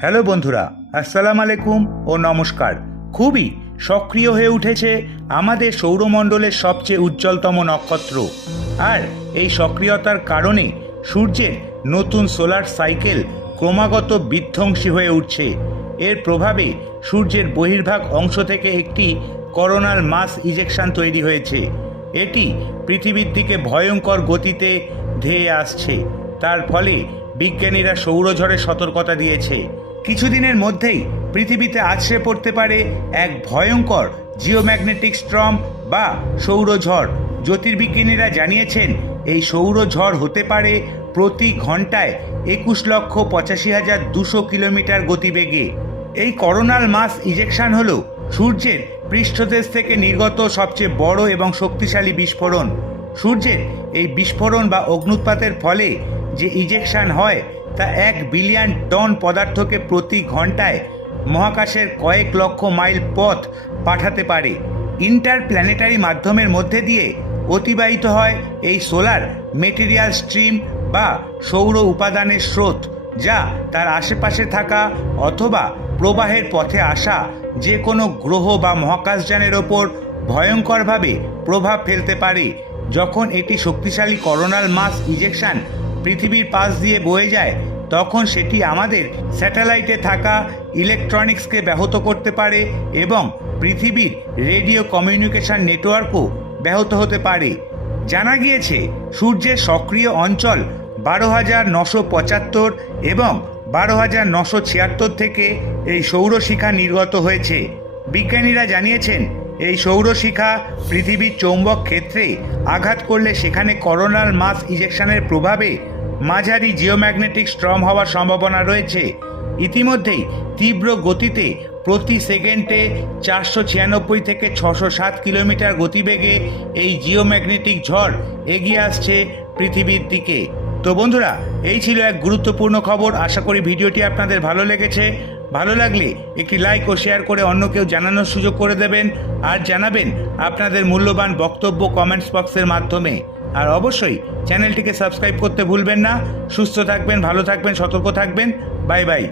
Hello বন্ধুরা, আসসালাম আলাইকুম ও নমস্কার। খুবই সক্রিয় হয়ে উঠেছে আমাদের সৌরমণ্ডলের সবচেয়ে উজ্জ্বলতম নক্ষত্র। আর এই সক্রিয়তার কারণে সূর্যের নতুন সোলার সাইকেল ক্রমাগত বিধ্বংসী হয়ে উঠছে। এর প্রভাবে সূর্যের বহির্ভাগ অংশ থেকে একটি করোনাল মাস ইজেকশন তৈরি হয়েছে। এটি পৃথিবীর দিকে ভয়ঙ্কর গতিতে ধেয়ে আসছে। তার ফলে বিজ্ঞানীরা সৌরঝড়ের সতর্কতা দিয়েছে। কিছুদিনের মধ্যেই পৃথিবীতে আছড়ে পড়তে পারে এক ভয়ঙ্কর জিওম্যাগনেটিক স্ট্রম বা সৌরঝড় জ্যোতির্বিজ্ঞানীরা জানিয়েছেন, এই সৌরঝড় হতে পারে প্রতি ঘন্টায় একুশ লক্ষ পঁচাশি হাজার দুশো কিলোমিটার গতিবেগে। এই করোনাল মাস ইজেকশন হল সূর্যের পৃষ্ঠদেশ থেকে নির্গত সবচেয়ে বড় এবং শক্তিশালী বিস্ফোরণ। সূর্যের এই বিস্ফোরণ বা অগ্নুৎপাতের ফলে যে ইজেকশন হয়, তা এক বিলিয়ন টন পদার্থকে প্রতি ঘন্টায় মহাকাশের কয়েক লক্ষ মাইল পথ পাঠাতে পারে। ইন্টার প্ল্যানেটারি মাধ্যমের মধ্যে দিয়ে অতিবাহিত হয় এই সোলার মেটেরিয়াল স্ট্রিম বা সৌর উপাদানের স্রোত, যা তার আশেপাশে থাকা অথবা প্রবাহের পথে আসা যে কোনো গ্রহ বা মহাকাশযানের ওপর ভয়ঙ্করভাবে প্রভাব ফেলতে পারে। যখন এটি শক্তিশালী করোনাল মাস ইজেকশন পৃথিবীর পাশ দিয়ে বয়ে যায়, তখন সেটি আমাদের স্যাটেলাইটে থাকা ইলেকট্রনিক্সকে ব্যাহত করতে পারে এবং পৃথিবীর রেডিও কমিউনিকেশন নেটওয়ার্কও ব্যাহত হতে পারে। জানা গিয়েছে, সূর্যের সক্রিয় অঞ্চল বারো হাজার নশো পঁচাত্তর এবং বারো হাজার নশো ছিয়াত্তর থেকে এই সৌরশিখা নির্গত হয়েছে। বিজ্ঞানীরা জানিয়েছেন, এই সৌরশিখা পৃথিবীর চৌম্বক ক্ষেত্রে আঘাত করলে সেখানে করোনাল মাস ইজেকশনের প্রভাবে মাঝারি জিওম্যাগনেটিক স্ট্রম হওয়ার সম্ভাবনা রয়েছে। ইতিমধ্যেই তীব্র গতিতে প্রতি সেকেন্ডে চারশো ছিয়ানব্বই থেকে ছশো সাত কিলোমিটার গতিবেগে এই জিওম্যাগনেটিক ঝড় এগিয়ে আসছে পৃথিবীর দিকে। তো বন্ধুরা, এই ছিল এক গুরুত্বপূর্ণ খবর। আশা করি ভিডিওটি আপনাদের ভালো লেগেছে। ভালো লাগলে একটি লাইক ও শেয়ার করে অন্য কেউ জানানোর সুযোগ করে দেবেন। আর জানাবেন আপনাদের মূল্যবান বক্তব্য কমেন্টস বক্সের মাধ্যমে। আর অবশ্যই চ্যানেলটিকে সাবস্ক্রাইব করতে ভুলবেন না। সুস্থ থাকবেন, ভালো থাকবেন, সতর্ক থাকবেন। Bye bye.